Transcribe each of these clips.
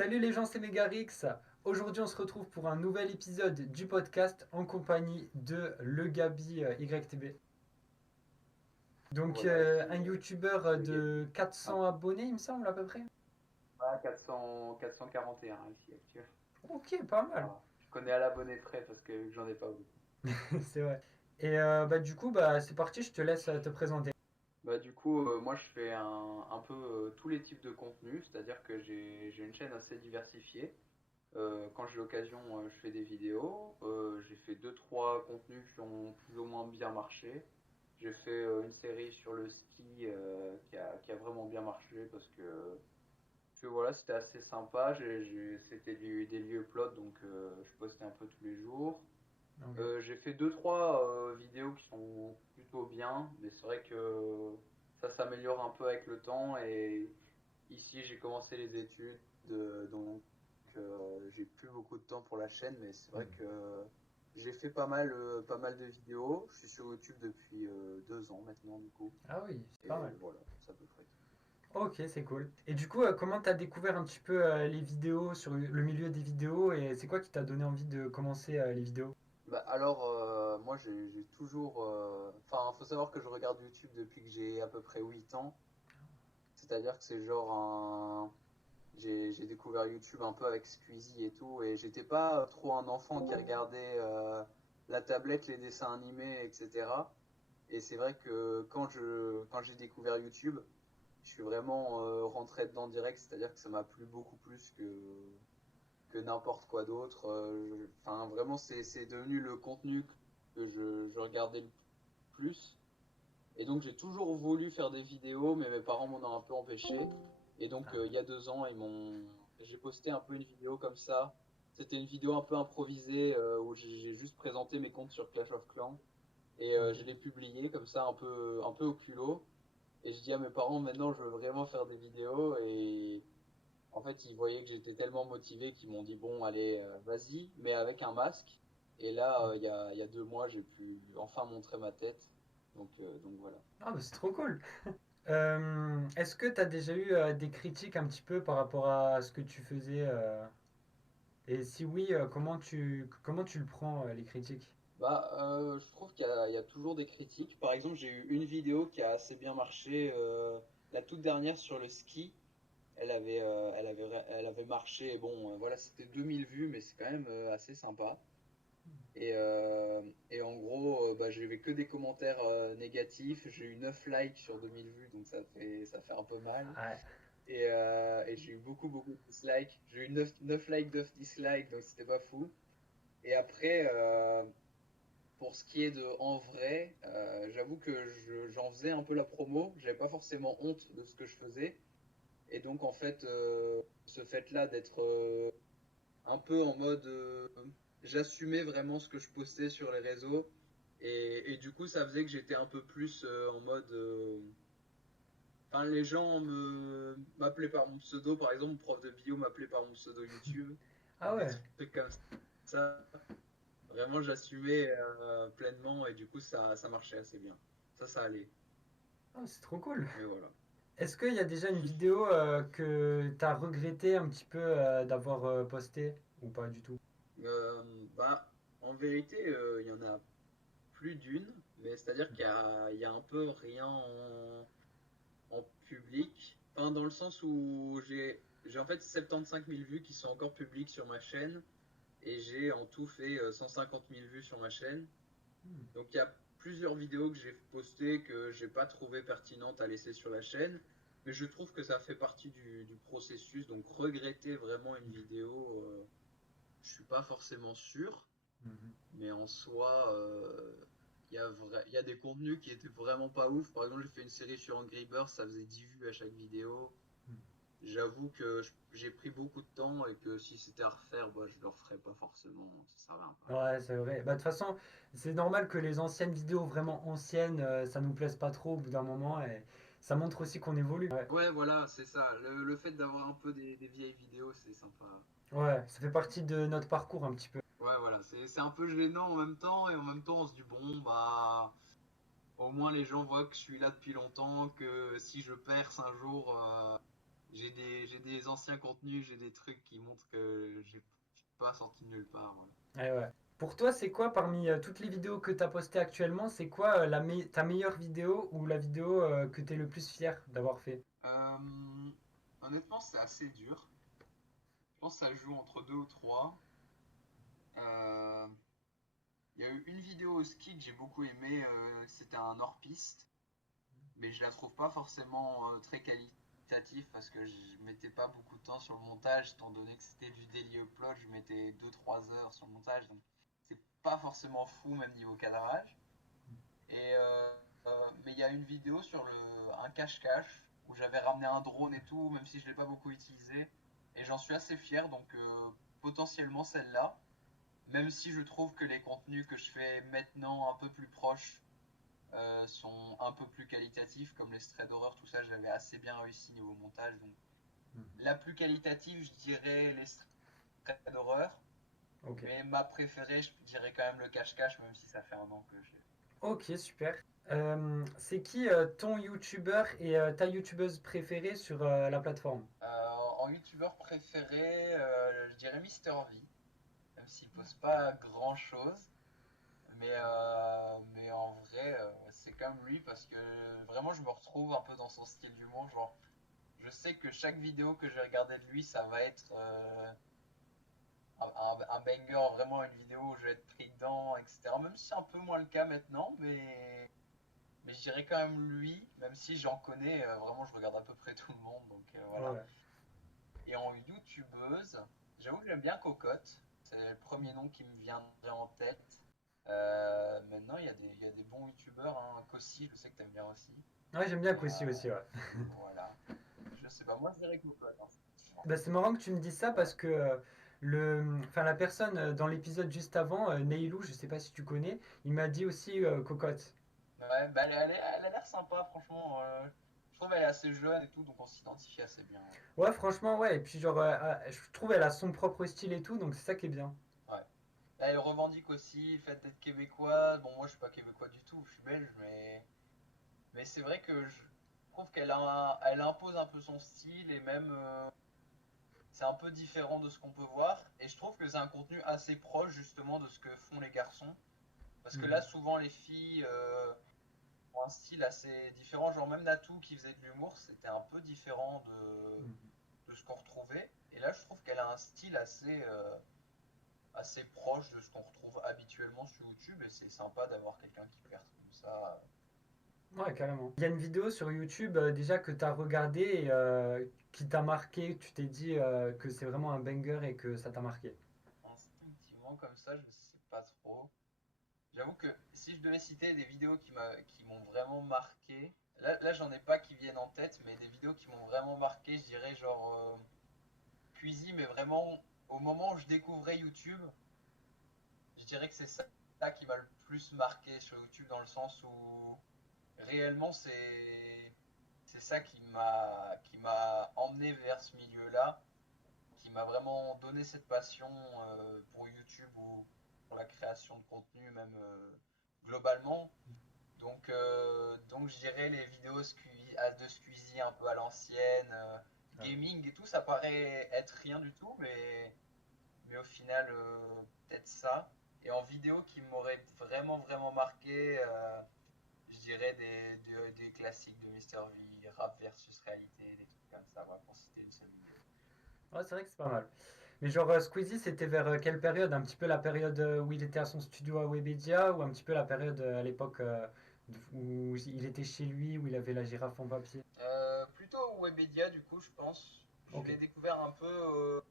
Salut les gens, c'est Megarix. Aujourd'hui, on se retrouve pour un nouvel épisode du podcast en compagnie de Le Gabi YTB. Donc, Voilà, un c'est youtubeur le Gabi. de 400 Ah, abonnés, il me semble, à peu près. pas 441 ici actuel. Ok, pas Ça mal. va. Je connais à l'abonné près parce que j'en ai pas beaucoup. C'est vrai. Et du coup, c'est parti, je te laisse te présenter. Bah du coup, moi je fais un peu tous les types de contenus, c'est-à-dire que j'ai une chaîne assez diversifiée. Quand j'ai l'occasion, je fais des vidéos. J'ai fait deux trois contenus qui ont plus ou moins bien marché. J'ai fait une série sur le ski qui a vraiment bien marché parce que voilà, c'était assez sympa. C'était des lieux plots, donc je postais un peu tous les jours. Ok. J'ai fait deux trois vidéos qui sont plutôt bien, mais c'est vrai que ça s'améliore un peu avec le temps. Et ici, j'ai commencé les études, donc j'ai plus beaucoup de temps pour la chaîne, mais c'est vrai Hmm. que j'ai fait pas mal de vidéos. Je suis sur YouTube depuis 2 ans maintenant, du coup. Ah oui, c'est pas Et mal. voilà, c'est à peu près tout. Ok, c'est cool. Et du coup, comment t'as découvert un petit peu les vidéos, sur le milieu des vidéos, et c'est quoi qui t'a donné envie de commencer les vidéos? Bah alors, moi j'ai toujours... Enfin, faut savoir que je regarde YouTube depuis que j'ai à peu près 8 ans. C'est-à-dire que c'est genre un... J'ai découvert YouTube un peu avec Squeezie et tout, et j'étais pas trop un enfant qui regardait la tablette, les dessins animés, etc. Et c'est vrai que quand j'ai découvert YouTube, je suis vraiment rentré dedans direct, c'est-à-dire que ça m'a plu beaucoup plus que n'importe quoi d'autre. Enfin, vraiment, c'est devenu le contenu que je regardais le plus. Et donc, j'ai toujours voulu faire des vidéos, mais mes parents m'en ont un peu empêché. Et donc, Ah. il y a 2 ans, j'ai posté un peu une vidéo comme ça. C'était une vidéo un peu improvisée où j'ai juste présenté mes comptes sur Clash of Clans. Et Ok. je l'ai publié comme ça, un peu au culot. Et je dis à mes parents, maintenant, je veux vraiment faire des vidéos. Et en fait, ils voyaient que j'étais tellement motivé qu'ils m'ont dit, bon, allez, vas-y, mais avec un masque. Et là, Hmm. il y a 2 mois, j'ai pu enfin montrer ma tête. Donc voilà. Ah, c'est trop cool. Est-ce que tu as déjà eu des critiques un petit peu par rapport à ce que tu faisais et si oui, comment tu le prends, les critiques? Je trouve il y a toujours des critiques. Par exemple, j'ai eu une vidéo qui a assez bien marché, la toute dernière sur le ski. Elle avait marché. Bon, voilà, c'était 2000 vues, mais c'est quand même assez sympa. Et en gros, j'avais que des commentaires négatifs. J'ai eu 9 likes sur 2000 vues, donc ça fait un peu mal. Ouais. Et j'ai eu beaucoup de dislikes. J'ai eu 9 likes, 9 dislikes, donc c'était pas fou. Et après, pour ce qui est de en vrai, j'avoue que j'en faisais un peu la promo. J'avais pas forcément honte de ce que je faisais. Et donc, en fait, ce fait-là d'être un peu en mode j'assumais vraiment ce que je postais sur les réseaux et du coup ça faisait que j'étais un peu plus en mode enfin les gens me m'appelaient par mon pseudo, par exemple mon prof de bio m'appelait par mon pseudo YouTube, Ah des ouais. trucs comme ça. Vraiment j'assumais pleinement et du coup ça marchait assez bien, ça allait, Ah, c'est trop cool. mais voilà. Est-ce qu'il y a déjà une vidéo que tu as regretté un petit peu d'avoir postée ou pas du tout? En vérité il y en a plus d'une, mais c'est-à-dire il y a un peu rien en public. Enfin, dans le sens où j'ai en fait 75 000 vues qui sont encore publiques sur ma chaîne et j'ai en tout fait 150 000 vues sur ma chaîne. Hmm. Donc il y a plusieurs vidéos que j'ai postées que j'ai pas trouvé pertinentes à laisser sur la chaîne, mais je trouve que ça fait partie du processus. Donc regretter vraiment une vidéo, je suis pas forcément sûr. Mhm. Mais en soi, il y a des contenus qui étaient vraiment pas ouf. Par exemple, j'ai fait une série sur Angry Birds, ça faisait 10 vues à chaque vidéo. J'avoue que j'ai pris beaucoup de temps et que si c'était à refaire, je le referais pas forcément. Ça servait un peu à rien. Ouais, c'est vrai. De toute façon, c'est normal que les anciennes vidéos vraiment anciennes, ça nous plaise pas trop au bout d'un moment et ça montre aussi qu'on évolue. Ouais. Ouais, voilà, c'est ça. Le fait d'avoir un peu des vieilles vidéos, c'est sympa. Ouais, ça fait partie de notre parcours un petit peu. Ouais, voilà, c'est un peu gênant en même temps et en même temps on se dit bon, au moins les gens voient que je suis là depuis longtemps, que si je perce un jour, J'ai des anciens contenus, j'ai des trucs qui montrent que j'ai pas sorti de nulle part. Voilà. Ouais, ouais. Pour toi, c'est quoi parmi toutes les vidéos que tu as postées actuellement, c'est quoi ta meilleure vidéo ou la vidéo que tu es le plus fier d'avoir fait? Euh, Honnêtement, c'est assez dur. Je pense que ça joue entre deux ou trois. Euh, Il y a eu une vidéo au ski que j'ai beaucoup aimé, c'était un hors-piste, mais je la trouve pas forcément très qualitative parce que je mettais pas beaucoup de temps sur le montage, étant donné que c'était du daily upload, je mettais 2 3 heures sur le montage, donc c'est pas forcément fou même niveau cadrage. Mais il y a une vidéo sur un cache-cache où j'avais ramené un drone et tout, même si je l'ai pas beaucoup utilisé, et j'en suis assez fier, donc potentiellement celle-là. Même si je trouve que les contenus que je fais maintenant un peu plus proches sont un peu plus qualitatifs, comme les strays d'horreur, tout ça, j'avais assez bien réussi niveau montage. Donc, la plus qualitative, je dirais les strays d'horreur, Ok. mais ma préférée, je dirais quand même le cache-cache, même si ça fait un an que j'ai. Ok, super. C'est qui ton youtubeur et ta youtubeuse préférée sur la plateforme? En youtubeur préféré, je dirais Mister V, même s'il pose pas grand chose. Mais en vrai, c'est quand même lui parce que vraiment je me retrouve un peu dans son style d'humour. Genre, je sais que chaque vidéo que je vais regarder de lui, ça va être un banger, vraiment une vidéo où je vais être pris dedans, etc. Même si c'est un peu moins le cas maintenant, mais je dirais quand même lui, même si j'en connais, vraiment je regarde à peu près tout le monde, donc voilà. Ouais. Et en youtubeuse, j'avoue que j'aime bien Cocotte, c'est le premier nom qui me viendrait en tête. Maintenant, il y a des bons youtubeurs, hein. Kossi, je sais que t'aimes bien aussi. Ouais, j'aime bien Kwesi Euh, aussi, ouais. voilà. Je sais pas, moi je dirais Cocotte, hein, effectivement. Bah, c'est marrant que tu me dises ça parce Ouais. que enfin, la personne dans l'épisode juste avant, Neilou, je sais pas si tu connais, il m'a dit aussi cocotte. Ouais, bah elle a l'air sympa, franchement. Je trouve qu'elle est assez jeune et tout, donc on s'identifie assez bien. Ouais. Ouais, franchement, ouais. Et puis, genre, je trouve elle a son propre style et tout, donc c'est ça qui est bien. Ouais. Là, elle revendique aussi le fait d'être québécois. Bon, moi je suis pas québécois du tout, je suis belge, mais c'est vrai que je trouve elle impose un peu son style et même c'est un peu différent de ce qu'on peut voir. Et je trouve que c'est un contenu assez proche justement de ce que font les garçons. Parce que là, Mhm. souvent, les filles ont un style assez différent. Genre même Natou qui faisait de l'humour, c'était un peu différent Mhm. de ce qu'on retrouvait. Et là, je trouve qu'elle a un style assez proche de ce qu'on retrouve habituellement sur YouTube. Et c'est sympa d'avoir quelqu'un qui perce comme ça. Ouais, carrément. Il y a une vidéo sur YouTube déjà que tu as regardé et qui t'a marqué, tu t'es dit que c'est vraiment un banger et que ça t'a marqué. Instinctivement, comme ça, je sais pas trop. J'avoue que si je devais citer des vidéos qui m'ont vraiment marqué, là j'en ai pas qui viennent en tête, mais des vidéos qui m'ont vraiment marqué, je dirais genre Cuisine, mais vraiment au moment où je découvrais YouTube, je dirais que c'est ça qui m'a le plus marqué sur YouTube dans le sens où réellement c'est ça qui m'a emmené vers ce milieu-là, qui m'a vraiment donné cette passion pour YouTube ou pour la création de contenu même globalement. Donc je dirais les vidéos de Squeezie un peu à l'ancienne, Ah. gaming et tout, ça paraît être rien du tout, mais au final, peut-être ça. Et en vidéo qui m'aurait vraiment, vraiment marqué, je dirais des classiques de Mister V, rap versus réalité, des trucs comme ça, voilà, pour citer une seule vidéo. Ouais, c'est vrai que c'est pas mal. Mais genre Squeezie, c'était vers quelle période? Un petit peu la période où il était à son studio à Webedia ou un petit peu la période à l'époque où il était chez lui, où il avait la girafe en papier? Plutôt Webedia, du coup, je pense. Je Ok. l'ai découvert un peu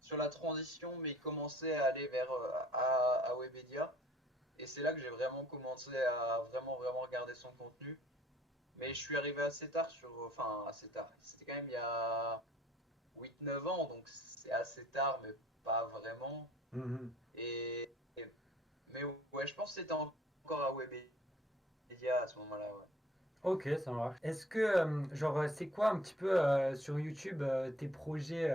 sur la transition, mais il commençait à aller vers à Webedia. Et c'est là que j'ai vraiment commencé à vraiment, vraiment regarder son contenu. Mais je suis arrivé assez tard enfin, assez tard. C'était quand même il y a 8 9 ans, donc c'est assez tard, mais pas vraiment. Mhm. Mais ouais, je pense que c'était encore à Webedia à ce moment-là, ouais. Ok, ça marche. Est-ce que, genre, c'est quoi un petit peu sur YouTube tes projets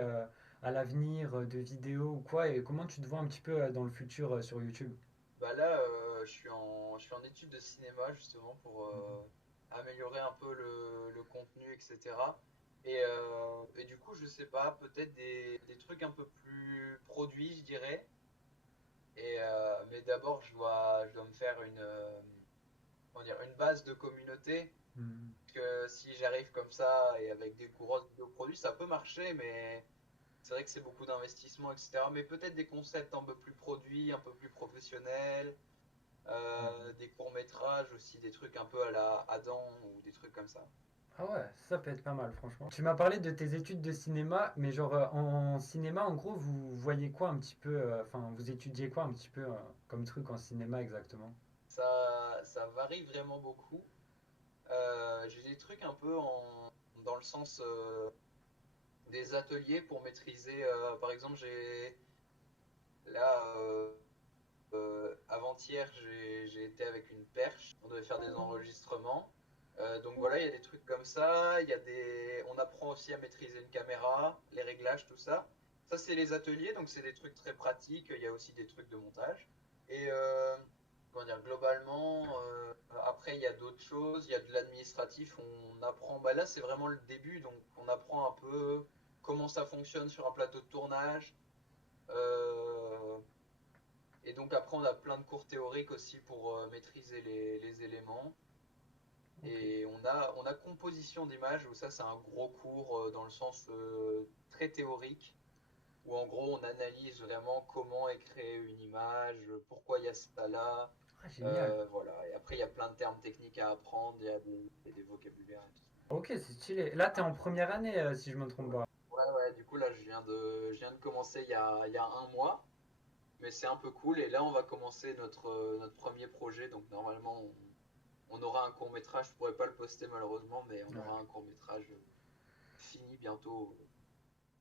à l'avenir de vidéos ou quoi, et comment tu te vois un petit peu dans le futur sur YouTube? Bah là, je suis en études de cinéma justement pour améliorer un peu le contenu, etc. Et du coup, je sais pas, peut-être des trucs un peu plus produits, je dirais. Mais d'abord, je dois me faire comment dire, une base de communauté. Hmm. Parce que si j'arrive comme ça et avec des grosses vidéos produits, ça peut marcher, mais c'est vrai que c'est beaucoup d'investissement, etc. Mais peut-être des concepts un peu plus produits, un peu plus professionnels, des courts-métrages aussi, des trucs un peu à la Adam ou des trucs comme ça. Ah ouais, ça peut être pas mal, franchement. Tu m'as parlé de tes études de cinéma, mais genre en cinéma, en gros, vous voyez quoi un petit peu, enfin, vous étudiez quoi un petit peu comme truc en cinéma exactement? Ça varie vraiment beaucoup. J'ai des trucs un peu dans le sens des ateliers pour maîtriser. Par exemple, là, avant-hier, j'ai été avec une perche. On devait faire des enregistrements. Donc voilà, il y a des trucs comme ça. On apprend aussi à maîtriser une caméra, les réglages, tout ça. Ça, c'est les ateliers, donc c'est des trucs très pratiques. Il y a aussi des trucs de montage. Et comment dire, globalement, après, il y a d'autres choses. Il y a de l'administratif. On apprend. Bah là, c'est vraiment le début, donc on apprend un peu comment ça fonctionne sur un plateau de tournage. Euh, et donc après, on a plein de cours théoriques aussi pour maîtriser les éléments. Ok. Et on a composition d'images, où ça c'est un gros cours dans le sens très théorique, où en gros on analyse vraiment comment est créée une image, pourquoi il y a ça là. Ah, génial. Voilà. Et après, il y a plein de termes techniques à apprendre, il y a des vocabulaires et tout ça. Ok, c'est stylé. Là, t'es en première année, si je me trompe pas. Ouais, ouais, du coup là je viens de commencer il y a un mois. Mais c'est un peu cool. Et là, on va commencer notre premier projet. Donc, normalement, on aura un court-métrage. Je pourrais pas le poster malheureusement, mais on Ouais. aura un court-métrage fini bientôt.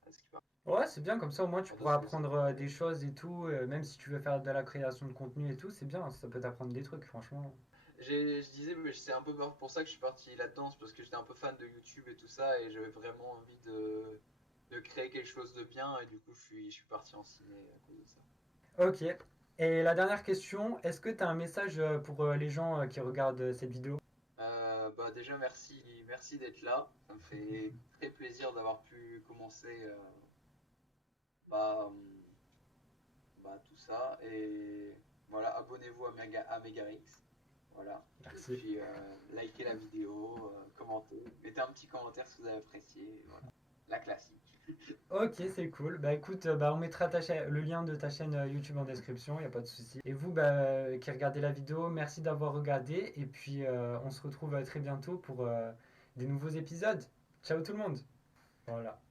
À ce qui paraît. Ouais, c'est bien, comme ça au moins tu Dans deux pourras semaines. apprendre des choses et tout, même si tu veux faire de la création de contenu et tout, c'est bien, ça peut t'apprendre des trucs, franchement. Je disais, mais c'est un peu pour ça que je suis parti là-dedans. C'est parce que j'étais un peu fan de YouTube et tout ça. Et j'avais vraiment envie de créer quelque chose de bien. Et du coup, je suis parti en ciné à cause de ça. Ok. Et la dernière question, est-ce que tu as un message pour les gens qui regardent cette vidéo? Bah déjà, merci d'être là. Ça me fait très plaisir d'avoir pu commencer bah, tout ça. Et voilà, abonnez-vous à Megarix. Voilà. Et Merci. puis, likez la vidéo, commentez. Mettez un petit commentaire si vous avez apprécié. Et voilà. La classique. Ok, c'est cool. Bah écoute, bah, on mettra le lien de ta chaîne YouTube en description, y a pas de souci. Et vous, bah, qui regardez la vidéo, merci d'avoir regardé. Et puis, on se retrouve très bientôt pour des nouveaux épisodes. Ciao tout le monde. Voilà.